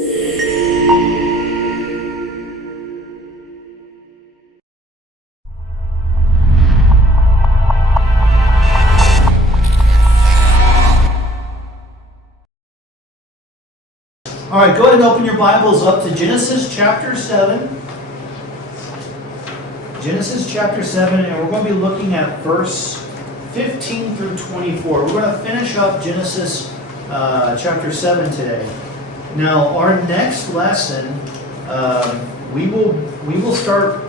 All right, go ahead and open your Bibles up to Genesis chapter 7. Genesis chapter 7, and we're going to be looking at verse 15 through 24. We're going to finish up Genesis chapter 7 today. Now, our next lesson, we will start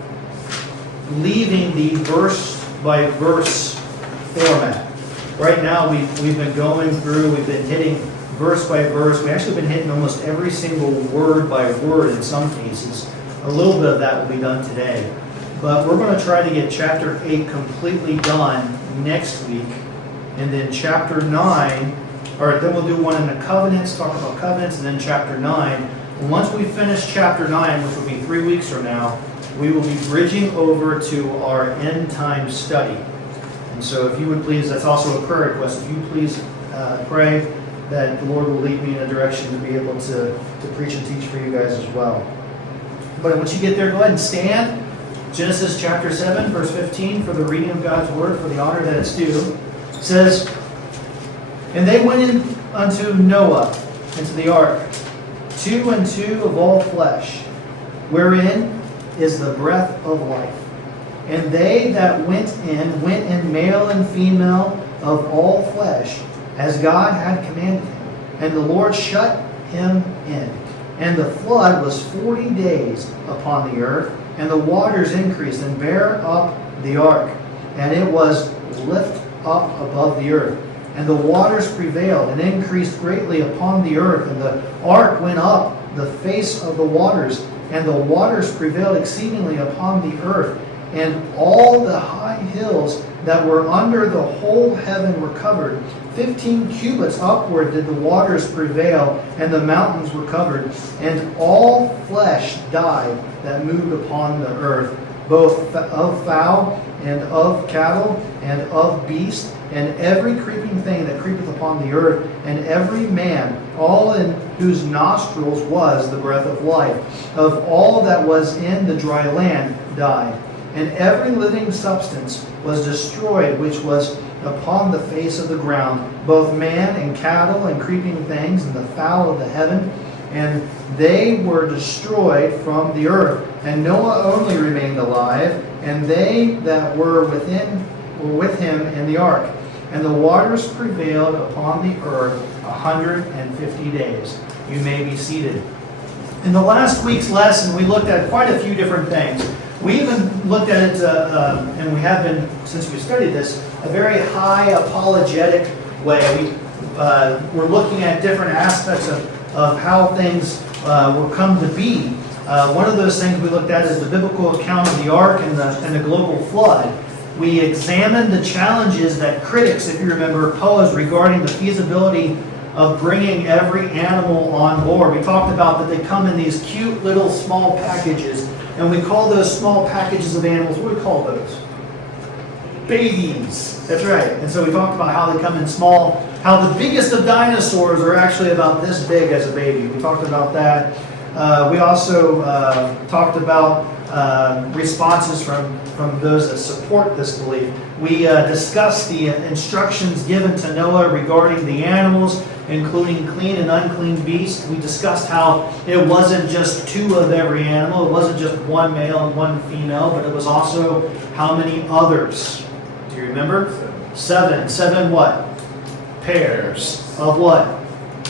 leaving the verse-by-verse format. Right now, we've been going through, we've been hitting verse by verse. We've actually been hitting almost every single word by word in some cases. A little bit of that will be done today. But we're going to try to get chapter 8 completely done next week. And then chapter 9, or then we'll do one in the covenants, talk about covenants, and then chapter 9. And once we finish chapter 9, which will be 3 weeks from now, we will be bridging over to our end time study. And so if you would please, that's also a prayer request, if you please pray that the Lord will lead me in a direction to be able to preach and teach for you guys as well. But once you get there, go ahead and stand. Genesis chapter 7, verse 15, for the reading of God's word, for the honor that it's due. It says, "And they went in unto Noah into the ark, 2 and 2 of all flesh, wherein is the breath of life. And they that went in male and female of all flesh, as God had commanded him. And the Lord shut him in. And the flood was 40 days upon the earth, and the waters increased and bare up the ark, and it was lift up above the earth. And the waters prevailed and increased greatly upon the earth, and the ark went up the face of the waters, and the waters prevailed exceedingly upon the earth. And all the high hills that were under the whole heaven were covered. 15 cubits upward did the waters prevail, and the mountains were covered. And all flesh died that moved upon the earth, both of fowl and of cattle and of beast, and every creeping thing that creepeth upon the earth, and every man, all in whose nostrils was the breath of life, of all that was in the dry land died. And every living substance was destroyed, which was upon the face of the ground, both man and cattle and creeping things and the fowl of the heaven. And they were destroyed from the earth. And Noah only remained alive, and they that were with him in the ark. And the waters prevailed upon the earth 150 days. You may be seated. In the last week's lesson, we looked at quite a few different things. We even looked at it, and we have been, since we studied this, a very high apologetic way. We're looking at different aspects of how things will come to be. One of those things we looked at is the biblical account of the ark and the global flood. We examined the challenges that critics, if you remember, posed regarding the feasibility of bringing every animal on board. We talked about that they come in these cute little small packages, and we call those small packages of animals, what do we call those? Babies. That's right. And so we talked about how they come in small, how the biggest of dinosaurs are actually about this big as a baby. We talked about that. We also talked about responses from those that support this belief. We discussed the instructions given to Noah regarding the animals, including clean and unclean beasts. We discussed how it wasn't just 2 of every animal, it wasn't just 1 male and 1 female, but it was also how many others? Do you remember? 7. 7 what? Pairs of what?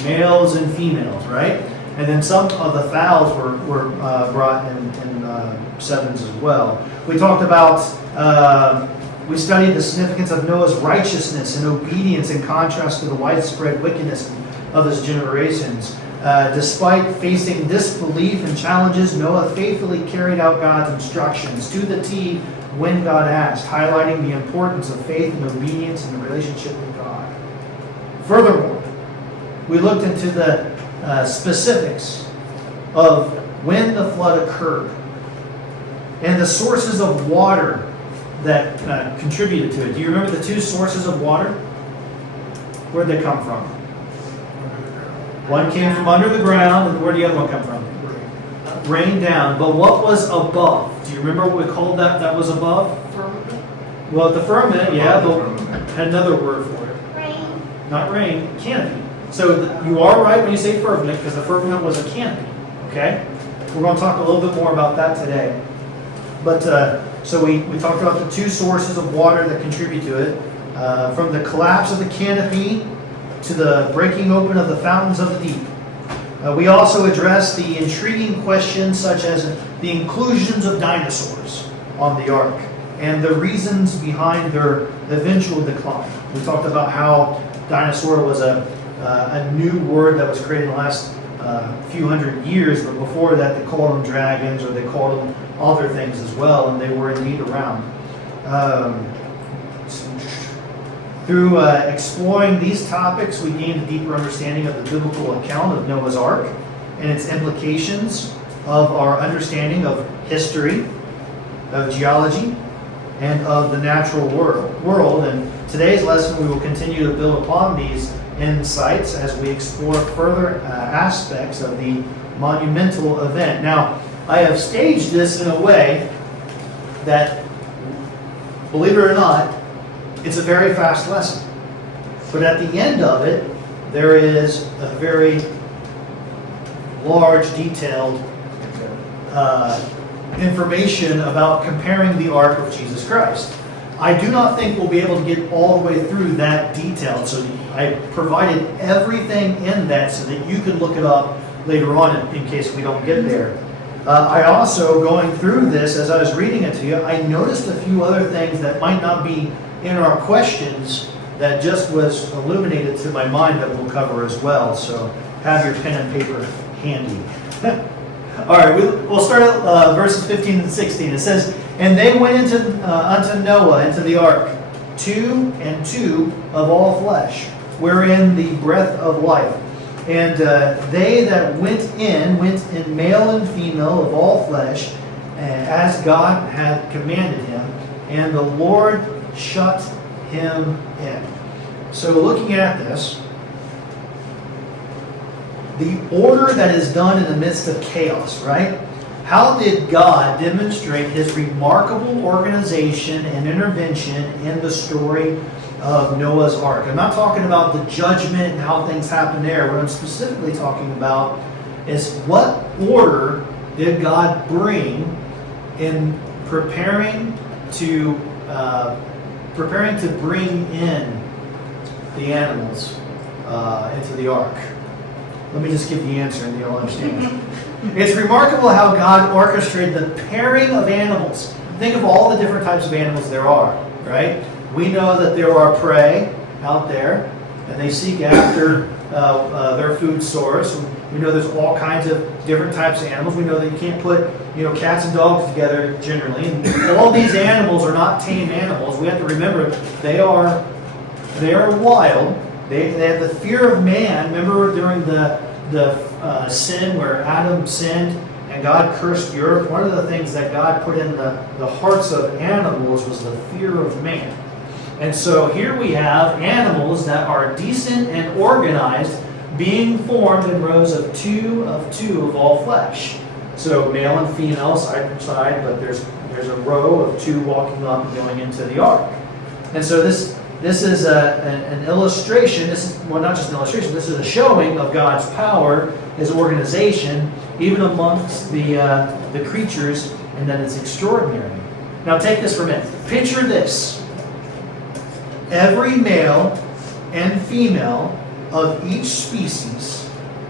Males and females, right? And then some of the fowls were brought in 7s as well. We talked about, we studied the significance of Noah's righteousness and obedience in contrast to the widespread wickedness of his generations. Despite facing disbelief and challenges, Noah faithfully carried out God's instructions to the T when God asked, highlighting the importance of faith and obedience in the relationship with God. Furthermore, we looked into the specifics of when the flood occurred and the sources of water that contributed to it. Do you remember the 2 sources of water? Where did they come from? One came from under the ground, and where did the other one come from? Rained down. But what was above? Do you remember what we called that was above? Firmament. Well, the firmament, yeah, but had another word for it. Rain. Not rain, canopy. So you are right when you say firmament, because the firmament was a canopy. Okay? We're going to talk a little bit more about that today. But so we talked about the two sources of water that contribute to it. From the collapse of the canopy to the breaking open of the fountains of the deep. We also addressed the intriguing questions such as the inclusions of dinosaurs on the ark and the reasons behind their eventual decline. We talked about how dinosaur was a new word that was created in the last few hundred years, but before that they called them dragons, or they called them other things as well, and they were indeed around. Through exploring these topics, we gained a deeper understanding of the biblical account of Noah's Ark and its implications of our understanding of history, of geology, and of the natural world. And today's lesson, we will continue to build upon these insights as we explore further aspects of the monumental event. Now, I have staged this in a way that, believe it or not, it's a very fast lesson. But at the end of it, there is a very large, detailed information about comparing the ark of Jesus Christ. I do not think we'll be able to get all the way through that detailed, so I provided everything in that so that you can look it up later on in case we don't get there. I also, going through this, as I was reading it to you, I noticed a few other things that might not be in our questions that just was illuminated to my mind that we'll cover as well. So have your pen and paper handy. All right, we'll start at verses 15 and 16. It says, "And they went unto Noah into the ark, 2 and 2 of all flesh, wherein the breath of life. And they that went in male and female of all flesh, as God had commanded him. And the Lord shut him in." So looking at this, the order that is done in the midst of chaos, right? How did God demonstrate his remarkable organization and intervention in the story of Noah's Ark? I'm not talking about the judgment and how things happen there. What I'm specifically talking about is what order did God bring in preparing to bring in the animals into the ark. Let me just give the answer and you'll understand. It's remarkable how God orchestrated the pairing of animals. Think of all the different types of animals there are, right? We know that there are prey out there, and they seek after their food source. We know there's all kinds of different types of animals. We know that you can't put, cats and dogs together generally. And all these animals are not tame animals. We have to remember they are wild. They have the fear of man. Remember during the sin where Adam sinned and God cursed the earth? One of the things that God put in the hearts of animals was the fear of man. And so here we have animals that are decent and organized, being formed in rows of two of all flesh. So male and female side by side, but there's a row of 2 walking up and going into the ark. And so this is an illustration. This is, well, not just an illustration. This is a showing of God's power, his organization, even amongst the creatures, and that it's extraordinary. Now take this for a minute. Picture this. Every male and female of each species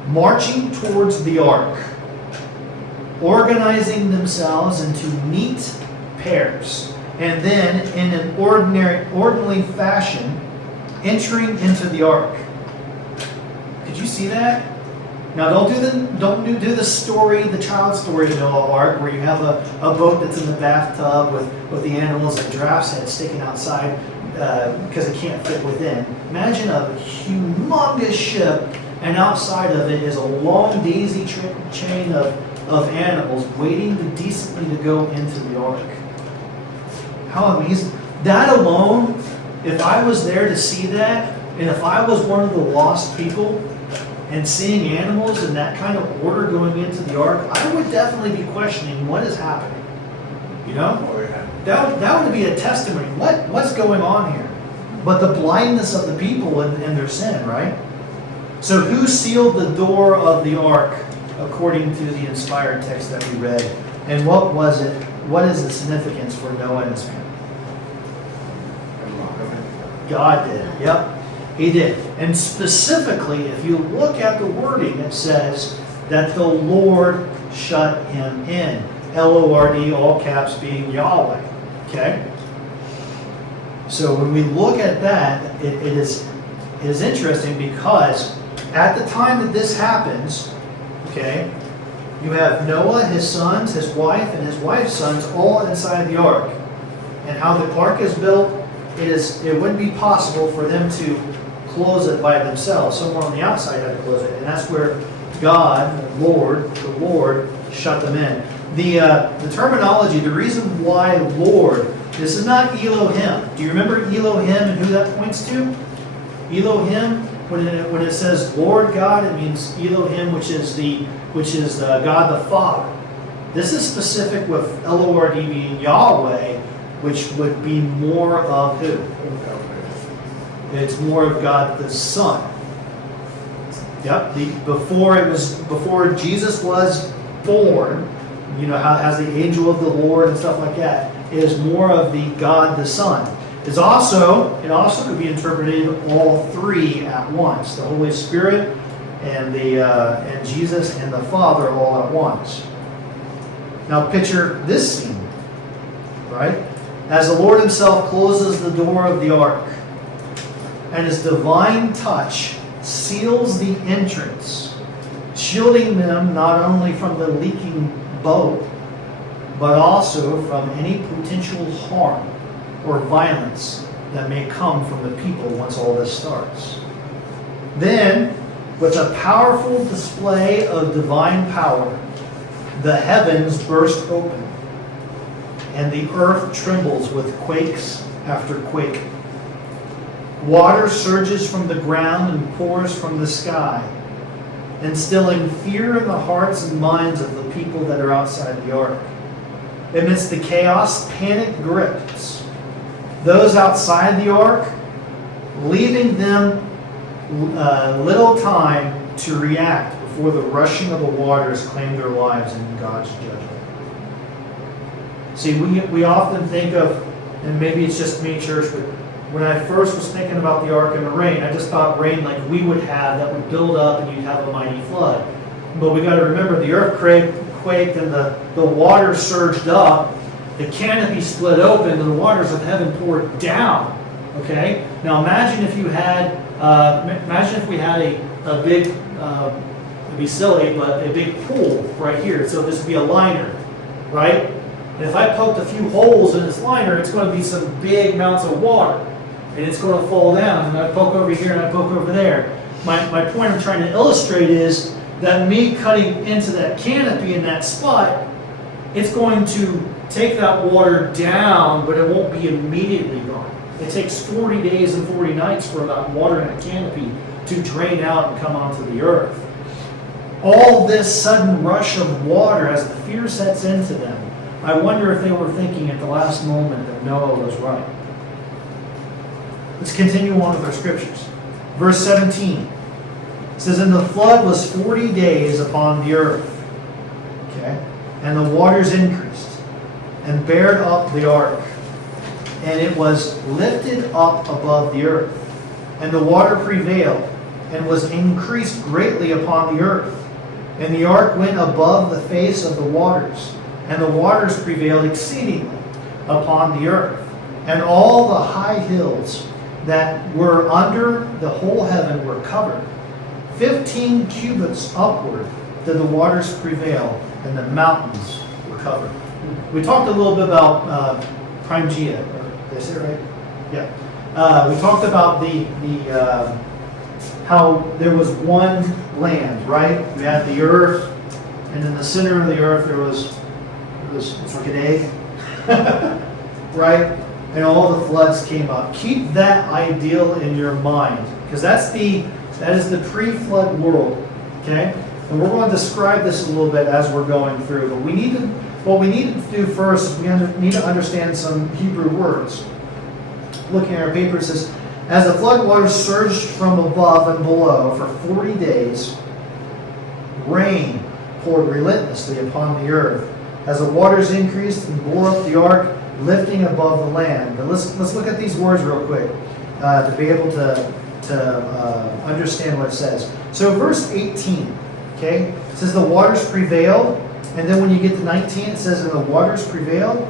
marching towards the ark, organizing themselves into neat pairs, and then in an orderly fashion entering into the ark. Could you see that? Now don't do the story, the child story of Noah's Ark, where you have a boat that's in the bathtub with the animals and giraffes head sticking outside because it can't fit within. Imagine a humongous ship, and outside of it is a long daisy chain of animals waiting decently to go into the ark. How amazing. That alone, if I was there to see that, and if I was one of the lost people, and seeing animals and that kind of order going into the ark, I would definitely be questioning what is happening. You know? Oh, yeah. That would be a testimony. What's going on here? But the blindness of the people and their sin, right? So who sealed the door of the ark according to the inspired text that we read? And what was it? What is the significance for Noah and his family? God did. Yep, he did. And specifically, if you look at the wording, it says that the Lord shut him in. L-O-R-D, all caps being Yahweh. Okay? So when we look at that, it is interesting because at the time that this happens, okay, you have Noah, his sons, his wife, and his wife's sons all inside the ark. And how the ark is built, it wouldn't be possible for them to close it by themselves. Someone on the outside had to close it. And that's where God, the Lord, shut them in. The terminology, the reason why Lord, this is not Elohim. Do you remember Elohim and who that points to? Elohim, when it says Lord God, it means Elohim, which is God the Father. This is specific with L-O-R-D being Yahweh, which would be more of who? It's more of God the Son. Yep. Before Jesus was born, you know, how as the angel of the Lord and stuff like that, it is more of the God the Son. It also could be interpreted all three at once: the Holy Spirit and and Jesus and the Father all at once. Now picture this scene, right? As the Lord Himself closes the door of the ark, and His divine touch seals the entrance, shielding them not only from the leaking boat, but also from any potential harm or violence that may come from the people once all this starts. Then, with a powerful display of divine power, the heavens burst open, and the earth trembles with quakes after quake. Water surges from the ground and pours from the sky, instilling fear in the hearts and minds of the people that are outside the ark. Amidst the chaos, panic grips those outside the ark, leaving them little time to react before the rushing of the waters claim their lives in God's judgment. See, we often think of, and maybe it's just me, church, but when I first was thinking about the ark and the rain, I just thought rain like we would have, that would build up and you'd have a mighty flood. But we got to remember, the earth quaked and the water surged up, the canopy split open, and the waters of heaven poured down. Okay? Now imagine if we had a big, it'd be silly, but a big pool right here. So this would be a liner, right? And if I poked a few holes in this liner, it's going to be some big amounts of water. And it's going to fall down. And I poke over here and I poke over there. My point I'm trying to illustrate is that me cutting into that canopy in that spot, it's going to take that water down, but it won't be immediately gone. It takes 40 days and 40 nights for that water in a canopy to drain out and come onto the earth. All this sudden rush of water as the fear sets into them, I wonder if they were thinking at the last moment that Noah was right. Let's continue on with our scriptures. Verse 17. It says, "And the flood was 40 days upon the earth. Okay? And the waters increased, and bared up the ark. And it was lifted up above the earth. And the water prevailed, and was increased greatly upon the earth. And the ark went above the face of the waters. And the waters prevailed exceedingly upon the earth. And all the high hills that were under the whole heaven were covered. 15 cubits upward did the waters prevail, and the mountains were covered." We talked a little bit about Primegea. Did I say it right? Yeah. We talked about the how there was one land, right? We had the earth, and in the center of the earth it's like an egg, right? And all the floods came up. Keep that ideal in your mind, because that's the That is the pre-flood world. Okay? And we're going to describe this a little bit as we're going through. But what we need to do first is we need to understand some Hebrew words. Looking at our paper, it says, as the flood waters surged from above and below for 40 days, rain poured relentlessly upon the earth. As the waters increased and bore up the ark, lifting above the land. But let's look at these words real quick to be able to understand what it says. So verse 18, okay, it says the waters prevailed, and then when you get to 19, it says and the waters prevailed.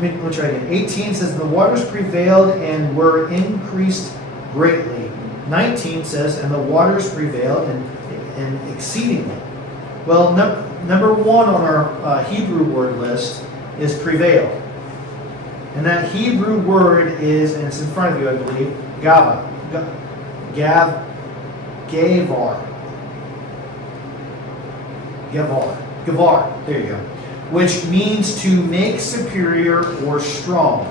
Let me try again. 18 says the waters prevailed and were increased greatly. 19 says and the waters prevailed and exceedingly. Well, number one on our Hebrew word list is prevail. And that Hebrew word is, and it's in front of you, I believe, gavar. Gavar. There you go. Which means to make superior or strong.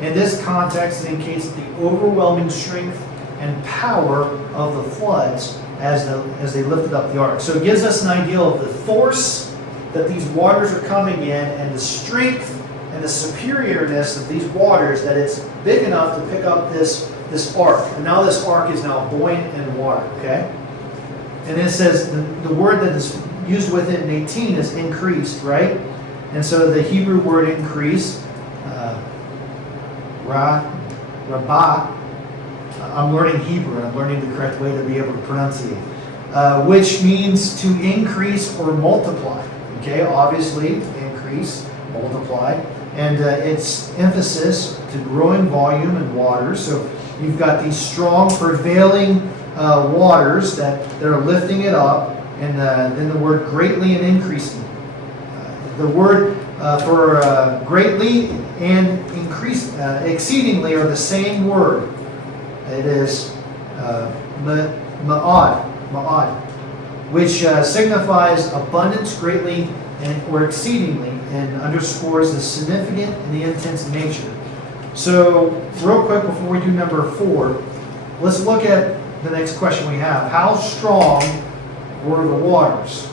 In this context, it indicates the overwhelming strength and power of the floods as they lifted up the ark. So it gives us an idea of the force that these waters are coming in and the strength and the superiorness of these waters, that it's big enough to pick up this ark. And now this ark is now buoyant in water, okay? And it says the word that is used with it in 18 is increased, right? And so the Hebrew word increase, rabah, I'm learning Hebrew, I'm learning the correct way to be able to pronunciate, which means to increase or multiply, okay? Obviously, increase, multiply, and its emphasis to grow in volume and waters. So you've got these strong, prevailing waters that are lifting it up, and then the word greatly and increasing. The word for greatly and increase, exceedingly are the same word. It is ma'ad, which signifies abundance, greatly, or exceedingly, and underscores the significant and the intense nature. So, real quick before we do number 4, let's look at the next question we have. How strong were the waters?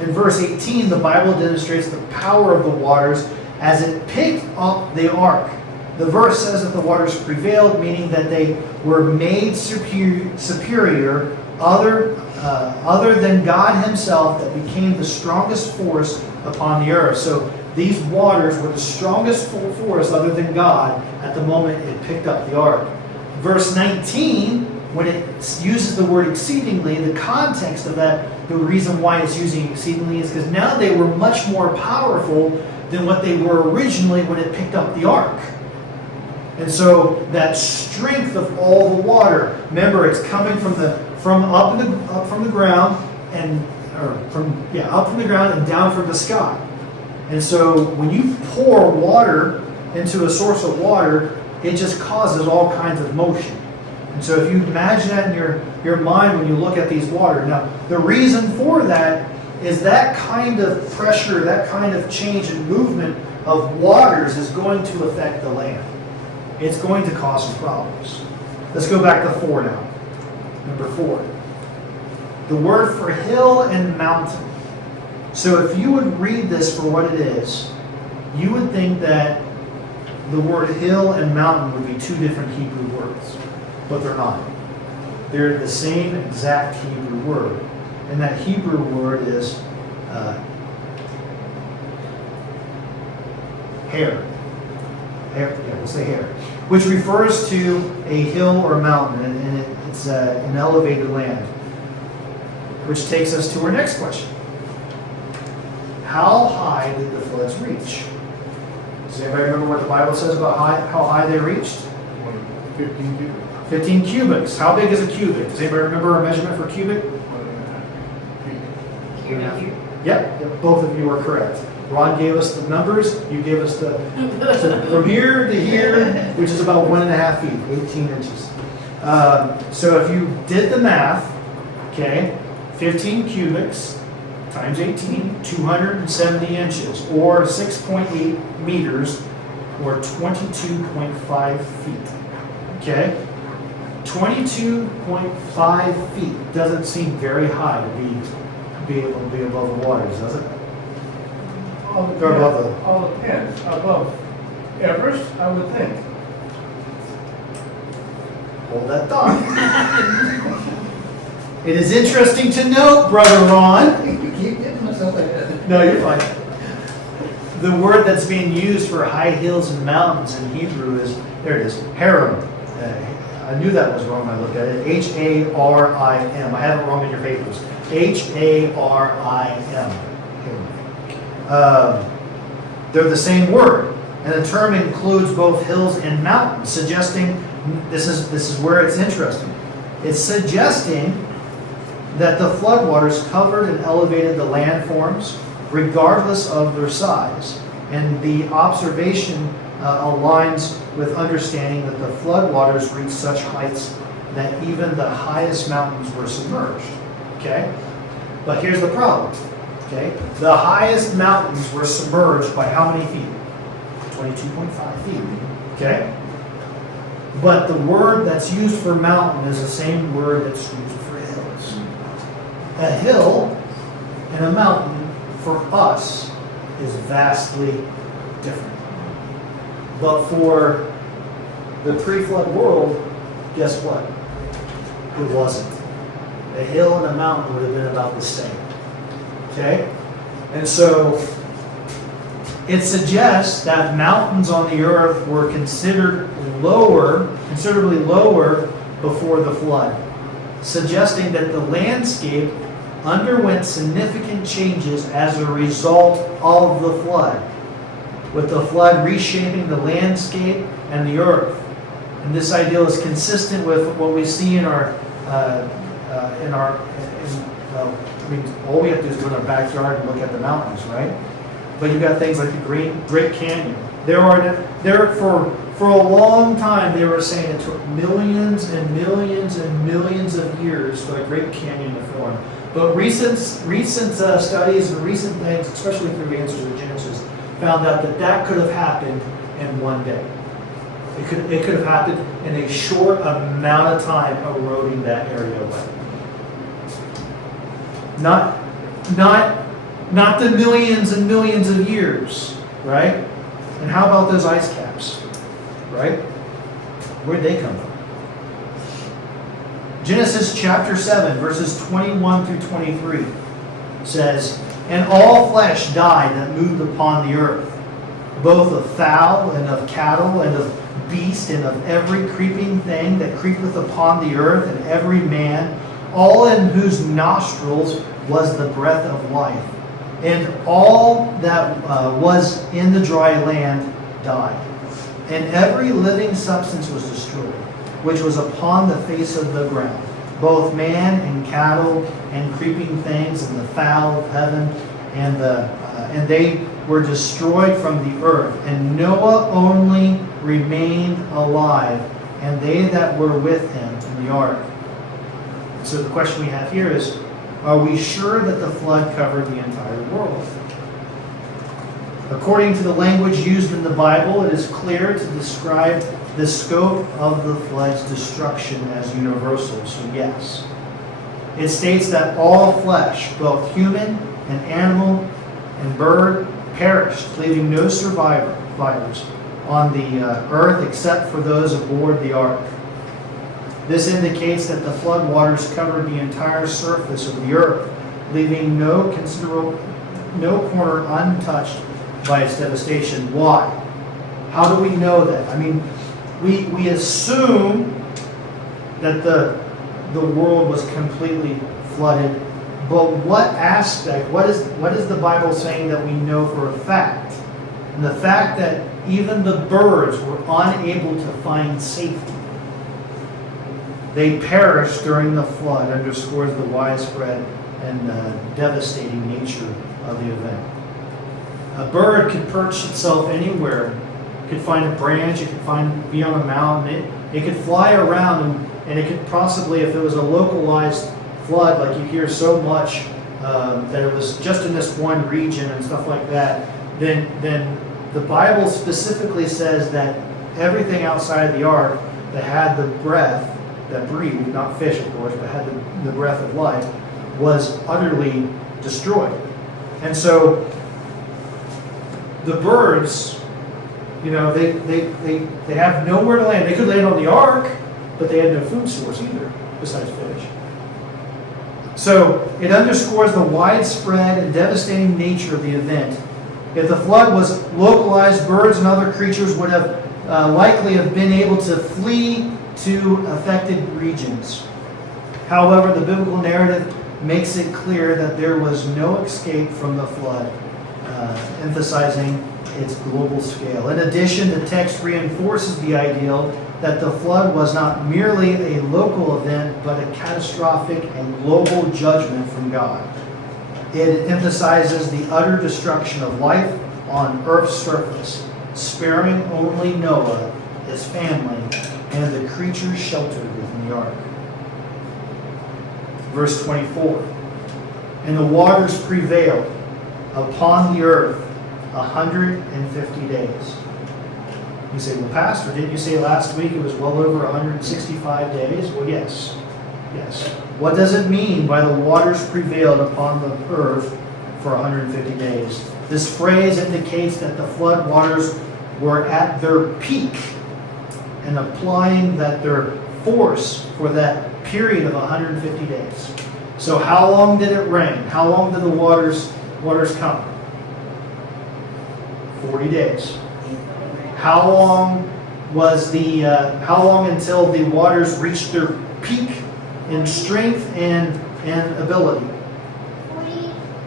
In verse 18, the Bible demonstrates the power of the waters as it picked up the ark. The verse says that the waters prevailed, meaning that they were made superior other than God himself, that became the strongest force upon the earth. So these waters were the strongest force other than God at the moment it picked up the ark. Verse 19, when it uses the word exceedingly, the context of that, the reason why it's using exceedingly is because now they were much more powerful than what they were originally when it picked up the ark. And so that strength of all the water, remember, it's coming up from the ground and down from the sky. And so when you pour water into a source of water, it just causes all kinds of motion. And so if you imagine that in your mind when you look at these water. Now, the reason for that is that kind of pressure, that kind of change and movement of waters is going to affect the land. It's going to cause some problems. Let's go back to 4 now. Number 4. The word for hill and mountain. So if you would read this for what it is, you would think that the word hill and mountain would be 2 different Hebrew words. But they're not. They're the same exact Hebrew word. And that Hebrew word is hair. We'll say hair. Which refers to a hill or a mountain, and it's an elevated land. Which takes us to our next question. How high did the floods reach? Does anybody remember what the Bible says about how high they reached? 15 cubits. 15 cubits. How big is a cubit? Does anybody remember a measurement for cubit? 1.5 feet. Yep, both of you are correct. Ron gave us the numbers. You gave us the from here to here, which is about 1.5 feet, 18 inches. So if you did the math, okay, 15 cubics times 18, 270 inches, or 6.8 meters, or 22.5 feet. Okay? 22.5 feet doesn't seem very high to be able to be above the waters, does it? All Or above depends. All depends. Above Everest, I would think. Hold that thought. It is interesting to note, Brother Ron. You keep getting myself ahead. No, you're fine. The word that's being used for high hills and mountains in Hebrew is, there it is, Harim. I knew that was wrong when I looked at it. Harim. I have it wrong in your papers. Harim. They're the same word. And the term includes both hills and mountains, suggesting, this is where it's interesting. It's suggesting that the floodwaters covered and elevated the landforms regardless of their size. And the observation aligns with understanding that the floodwaters reached such heights that even the highest mountains were submerged. Okay? But here's the problem. Okay? The highest mountains were submerged by how many feet? 22.5 feet. Okay? But the word that's used for mountain is the same word that's used for hills. A hill and a mountain for us is vastly different. But for the pre-flood world, guess what? It wasn't. A hill and a mountain would have been about the same. Okay? And so it suggests that mountains on the earth were considerably lower before the flood, suggesting that the landscape underwent significant changes as a result of the flood, with the flood reshaping the landscape and the earth. And this idea is consistent with what we see in our all we have to do is go in our backyard and look at the mountains, right? But you've got things like the Great Canyon. For a long time, they were saying it took millions and millions and millions of years for the Great Canyon to form. But recent studies and recent things, especially through Answers to Genesis, found out that could have happened in one day. It could have happened in a short amount of time, eroding that area away. Not the millions and millions of years, right? And how about those ice caps, right? Where'd they come from? Genesis chapter 7, verses 21 through 23 says, "And all flesh died that moved upon the earth, both of fowl and of cattle and of beast and of every creeping thing that creepeth upon the earth, and every man, all in whose nostrils was the breath of life. And all that was in the dry land died. And every living substance was destroyed, which was upon the face of the ground, both man and cattle and creeping things and the fowl of heaven, and they were destroyed from the earth. And Noah only remained alive, and they that were with him in the ark." So the question we have here is, are we sure that the flood covered the entire world? According to the language used in the Bible, it is clear to describe the scope of the flood's destruction as universal, so yes. It states that all flesh, both human and animal and bird, perished, leaving no survivors on the earth except for those aboard the ark. This indicates that the flood waters covered the entire surface of the earth, leaving no corner untouched by its devastation. Why? How do we know that? I mean, we assume that the world was completely flooded, but what aspect, what is the Bible saying that we know for a fact? And the fact that even the birds were unable to find safety. They perished during the flood underscores the widespread and devastating nature of the event. A bird could perch itself anywhere. It could find a branch, it could be on a mountain, it could fly around, and it could possibly, if it was a localized flood, like you hear so much, that it was just in this one region and stuff like that, then the Bible specifically says that everything outside the ark that had the breath that breathed, not fish of course, but had the breath of life, was utterly destroyed. And so the birds, you know, they have nowhere to land. They could land on the ark, but they had no food source either, besides fish. So it underscores the widespread and devastating nature of the event. If the flood was localized, birds and other creatures would have likely have been able to flee to affected regions. However, the biblical narrative makes it clear that there was no escape from the flood, emphasizing its global scale. In addition, the text reinforces the ideal that the flood was not merely a local event, but a catastrophic and global judgment from God. It emphasizes the utter destruction of life on Earth's surface, sparing only Noah, his family, and the creatures sheltered within the ark. Verse 24, and the waters prevailed upon the earth 150 days. You say, well, Pastor, didn't you say last week it was well over 165 days? Well, yes. Yes. What does it mean by the waters prevailed upon the earth for 150 days? This phrase indicates that the flood waters were at their peak and applying that their force for that period of 150 days. So how long did it rain? How long did the waters come? 40 days. How long was how long until the waters reached their peak in strength and ability? 40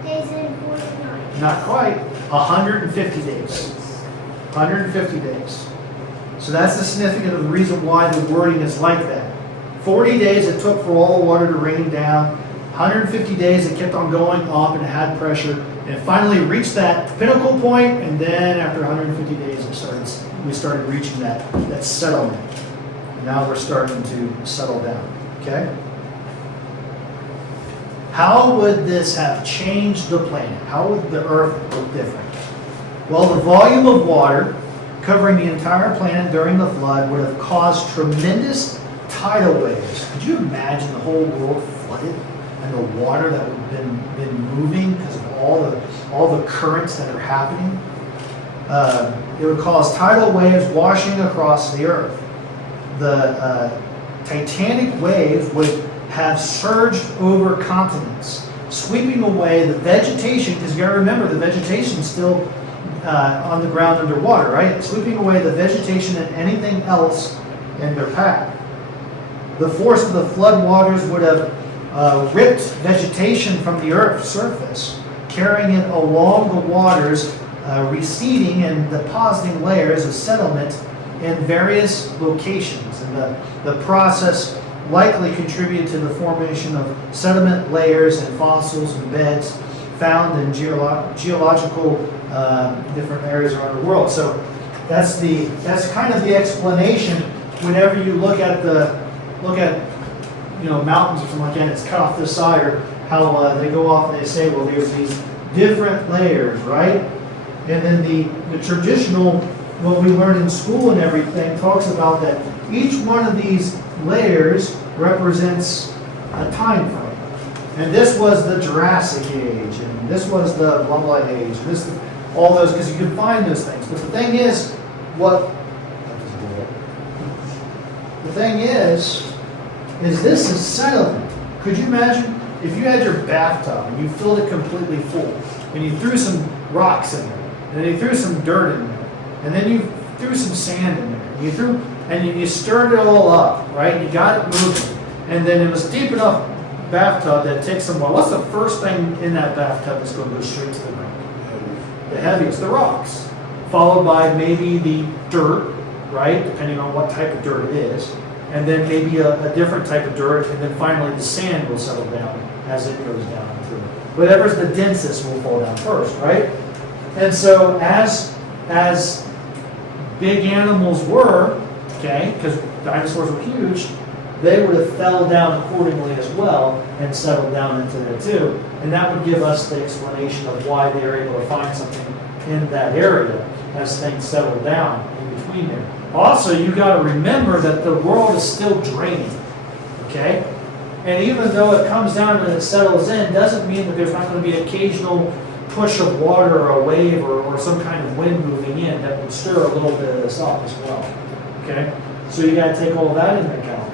days and 49. Not quite. 150 days. 150 days. So that's the significance of the reason why the wording is like that. 40 days it took for all the water to rain down. 150 days it kept on going up and it had pressure. And it finally reached that pinnacle point, and then after 150 days we started reaching that settlement. And now we're starting to settle down. Okay? How would this have changed the planet? How would the earth look different? Well, the volume of water covering the entire planet during the flood would have caused tremendous tidal waves. Could you imagine the whole world flooded and the water that would have been moving because of all the currents that are happening? It would cause tidal waves washing across the earth. The titanic wave would have surged over continents, sweeping away the vegetation, because you got to remember the vegetation is still on the ground underwater, right? Sweeping away the vegetation and anything else in their path. The force of the flood waters would have ripped vegetation from the earth's surface, carrying it along the waters, receding and depositing layers of settlement in various locations. And the process likely contributed to the formation of sediment layers and fossils and beds found in geological different areas around the world. So that's kind of the explanation. Whenever you look at mountains or something like that, it's cut off this side, or how they go off and they say, well, there's these different layers, right? And then the traditional, what we learn in school and everything, talks about that each one of these layers represents a time frame. And this was the Jurassic Age, and this was the blah blah age, all those, because you can find those things. But the thing is, this is settlement. Could you imagine if you had your bathtub and you filled it completely full, and you threw some rocks in there, and then you threw some dirt in there, and then you threw some sand in there, and you stirred it all up, right? You got it moving, and then it was deep enough bathtub that it takes some while. What's the first thing in that bathtub that's going to go straight to the ground? The heaviest, the rocks, followed by maybe the dirt, right? Depending on what type of dirt it is, and then maybe a different type of dirt, and then finally the sand will settle down as it goes down through. Whatever's the densest will fall down first, right? And so as big animals were, okay, because dinosaurs were huge, they would have fell down accordingly as well and settled down into there too. And that would give us the explanation of why they were able to find something in that area as things settled down in between there. Also, you got to remember that the world is still draining. Okay? And even though it comes down and it settles in, doesn't mean that there's not going to be occasional push of water or a wave or some kind of wind moving in that would stir a little bit of this up as well. Okay? So you got to take all of that into account.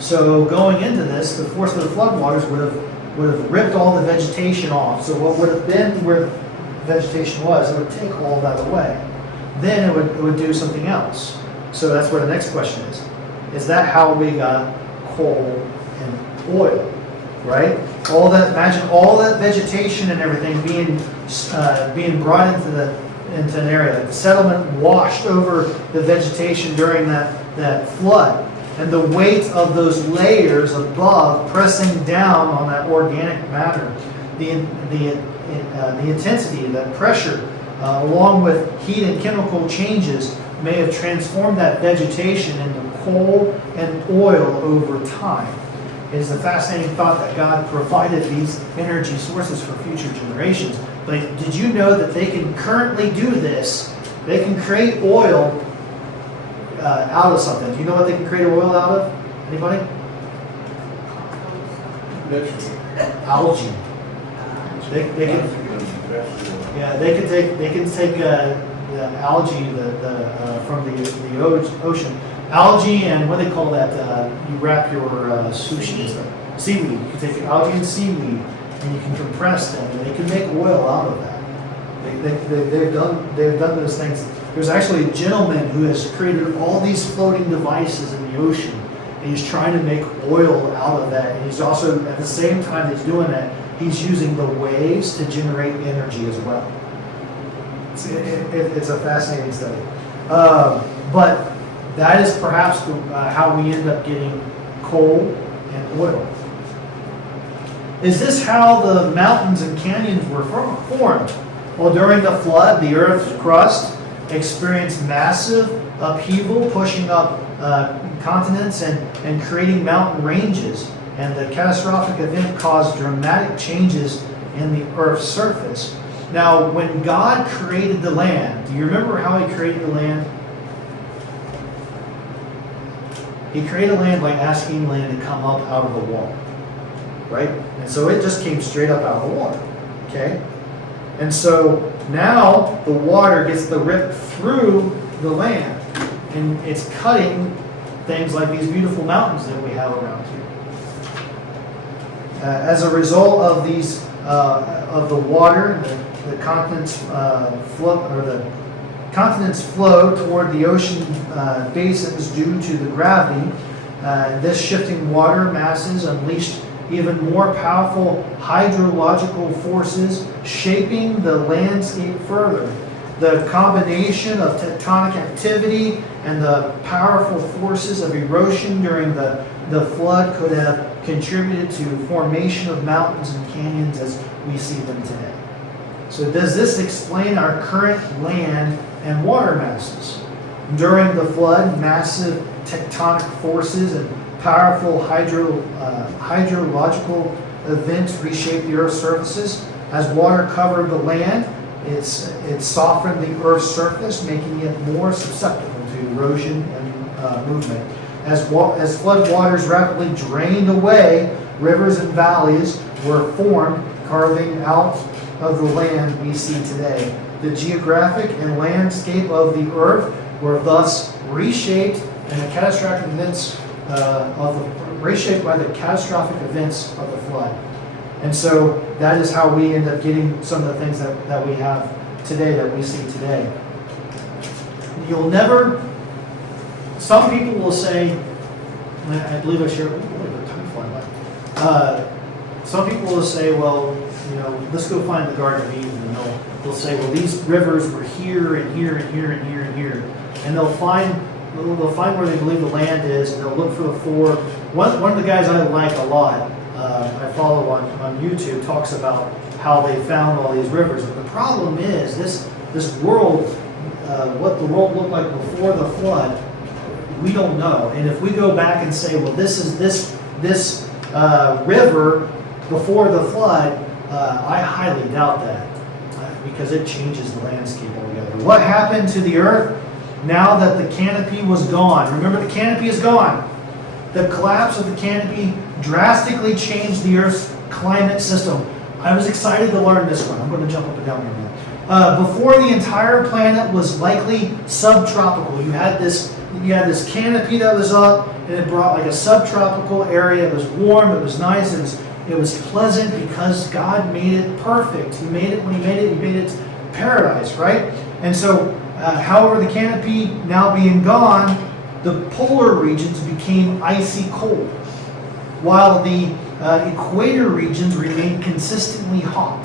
So going into this, the force of the floodwaters would have ripped all the vegetation off. So what would have been where the vegetation was, it would take all that away. Then it would do something else. So that's where the next question is. Is that how we got coal and oil? Right? All that, imagine all that vegetation and everything being brought into an area. Like the settlement washed over the vegetation during that flood. And the weight of those layers above pressing down on that organic matter, the intensity, that pressure, along with heat and chemical changes, may have transformed that vegetation into coal and oil over time. It is a fascinating thought that God provided these energy sources for future generations. But did you know that they can currently do this? They can create oil out of something. Do you know what they can create oil out of? Anybody? Algae. They can. Yeah, they can take the algae from the ocean. Algae and what do they call that? You wrap your sushi and stuff. Seaweed. You can take algae and seaweed and you can compress them and they can make oil out of that. They've done those things. There's actually a gentleman who has created all these floating devices in the ocean, and he's trying to make oil out of that. And he's also, at the same time he's doing that, he's using the waves to generate energy as well. It's a fascinating study. But that is perhaps how we end up getting coal and oil. Is this how the mountains and canyons were formed? Well, during the flood, the Earth's crust experienced massive upheaval, pushing up continents and creating mountain ranges. And the catastrophic event caused dramatic changes in the Earth's surface. Now, when God created the land, do you remember how He created the land? He created land by asking land to come up out of the water, right? And so it just came straight up out of the water, okay? And so now the water gets to rip through the land, and it's cutting things like these beautiful mountains that we have around here. As a result of these, of the water, the continents flow toward the ocean basins due to the gravity. This shifting water masses unleashed even more powerful hydrological forces, shaping the landscape further. The combination of tectonic activity and the powerful forces of erosion during the flood could have contributed to formation of mountains and canyons as we see them today. So does this explain our current land and water masses? During the flood, massive tectonic forces and powerful hydrological events reshaped the Earth's surfaces. As water covered the land, it softened the Earth's surface, making it more susceptible to erosion and movement. As flood waters rapidly drained away, rivers and valleys were formed, carving out of the land we see today. The geographic and landscape of the Earth were thus reshaped by the catastrophic events of the flood. And so that is how we end up getting some of the things that we have today, that we see today. You'll never, some people will say, I believe I shared, some people will say, well, let's go find the Garden of Eden. And they'll say, well, these rivers were here and here and here and here and here. And they'll find where they believe the land is, and they'll look for the four. One of the guys I like a lot, I follow on YouTube, talks about how they found all these rivers. But the problem is this world, what the world looked like before the flood, we don't know. And if we go back and say, well, this is this river before the flood, I highly doubt that, because it changes the landscape altogether. What happened to the earth now that the canopy was gone? Remember, the canopy is gone. The collapse of the canopy drastically changed the Earth's climate system. I was excited to learn this one. I'm going to jump up and down here now. Before the entire planet was likely subtropical. You had this canopy that was up, and it brought like a subtropical area. It was warm, it was nice, it was pleasant because God made it perfect. He made it when He made it paradise, right? And so, however, the canopy now being gone, the polar regions became icy cold, while the equator regions remained consistently hot.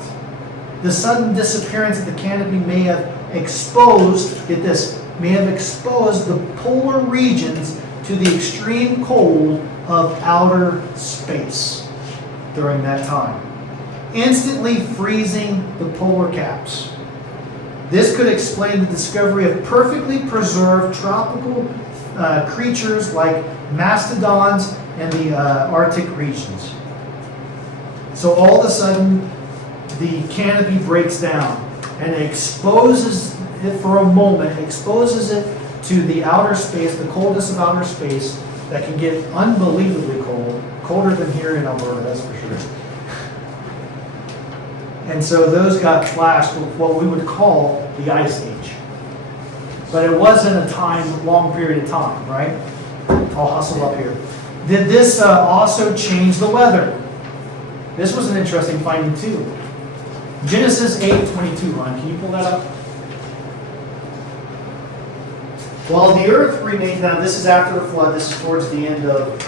The sudden disappearance of the canopy may have exposed, get this, may have exposed the polar regions to the extreme cold of outer space during that time, instantly freezing the polar caps. This could explain the discovery of perfectly preserved tropical creatures like mastodons in the Arctic regions. So all of a sudden, the canopy breaks down and it exposes it for a moment, exposes it to the outer space, the coldest of outer space, that can get unbelievably cold, colder than here in Alberta, that's for sure. And so those got flashed with what we would call the Ice Age. But it wasn't a long period of time, right? I'll hustle up here. Did this also change the weather? This was an interesting finding too. Genesis 8:22, Ron, can you pull that up? While the earth remained, now this is after the flood, this is towards the end of the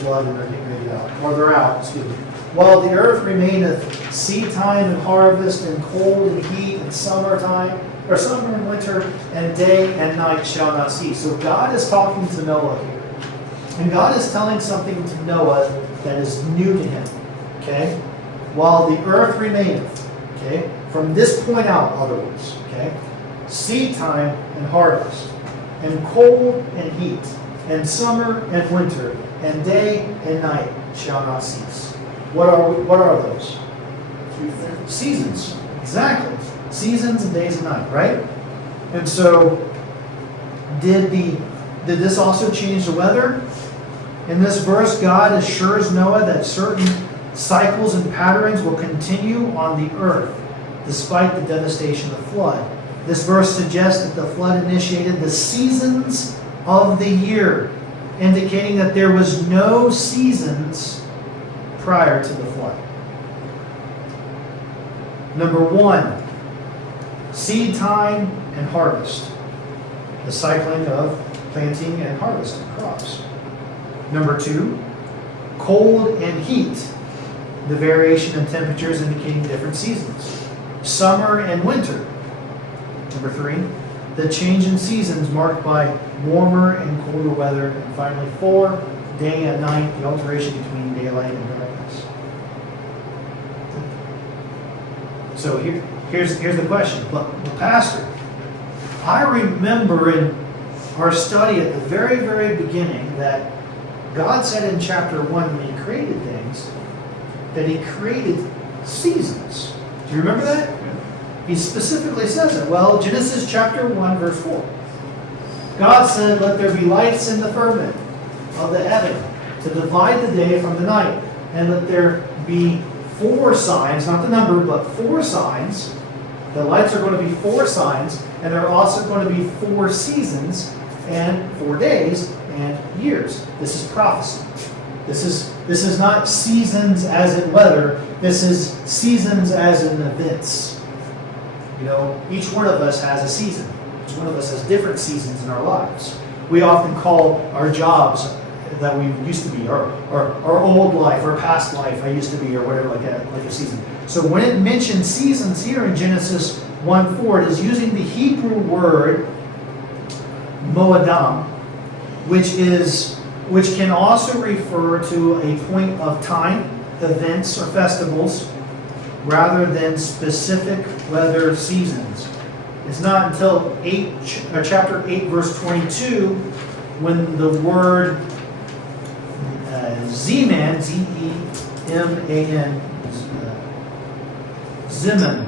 flood, and they're getting ready out, or they're out, excuse me. While the earth remaineth seed time and harvest, and cold and heat, and summertime, or summer and winter, and day and night shall not cease. So God is talking to Noah here. And God is telling something to Noah that is new to him. Okay? While the earth remaineth, okay, from this point out, other words, okay, seed time and harvest, and cold and heat, and summer and winter, and day and night shall not cease. What are those? Seasons. Exactly. Seasons and days and night, right? And so, did this also change the weather? In this verse, God assures Noah that certain cycles and patterns will continue on the earth despite the devastation of the flood. This verse suggests that the flood initiated the seasons of the year, indicating that there was no seasons prior to the flood. Number one, seed time and harvest. The cycling of planting and harvesting crops. Number two, cold and heat. The variation in temperatures indicating different seasons. Summer and winter. Number three, the change in seasons marked by warmer and colder weather. And finally, four, day and night, the alteration between daylight and darkness. So here's the question. But Pastor, I remember in our study at the very, very beginning that God said in chapter 1 when He created things, that He created seasons. Do you remember that? He specifically says it. Well, Genesis chapter 1, verse 4. God said, "Let there be lights in the firmament of the heaven to divide the day from the night. And let there be 4 signs," not the number, but 4 signs. The lights are going to be 4 signs, and there are also going to be 4 seasons and 4 days and years. This is prophecy. This is not seasons as in weather. This is seasons as in events. You know, each one of us has a season. Each one of us has different seasons in our lives. We often call our jobs that we used to be, our old life, our past life, I used to be, or whatever, like a season. So when it mentions seasons here in Genesis 1:4, it is using the Hebrew word moedim, which can also refer to a point of time, events, or festivals, rather than specific weather seasons. It's not until chapter 8, verse 22, when the word Zeman, Z-E-M-A-N, Zeman,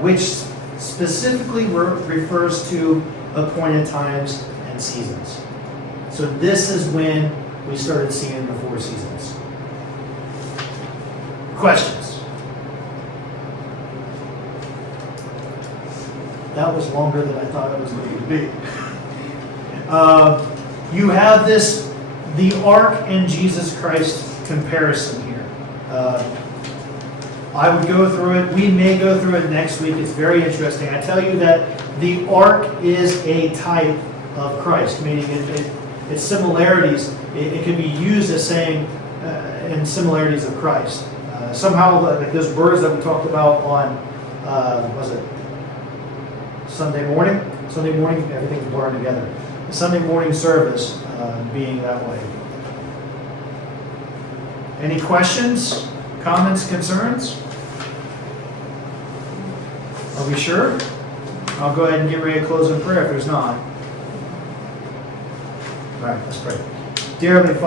which specifically refers to appointed times and seasons. So this is when we started seeing the 4 seasons. Questions? That was longer than I thought it was going to be. You have this, the Ark and Jesus Christ comparison here. I would go through it. We may go through it next week. It's very interesting. I tell you that the Ark is a type of Christ, meaning its similarities. It can be used as saying in similarities of Christ. Somehow, like those birds that we talked about on, was it Sunday morning? Sunday morning, everything's blurring together. The Sunday morning service being that way. Any questions, comments, concerns? Are we sure? I'll go ahead and get ready to close in prayer if there's not. All right, let's pray. Dear Heavenly Father,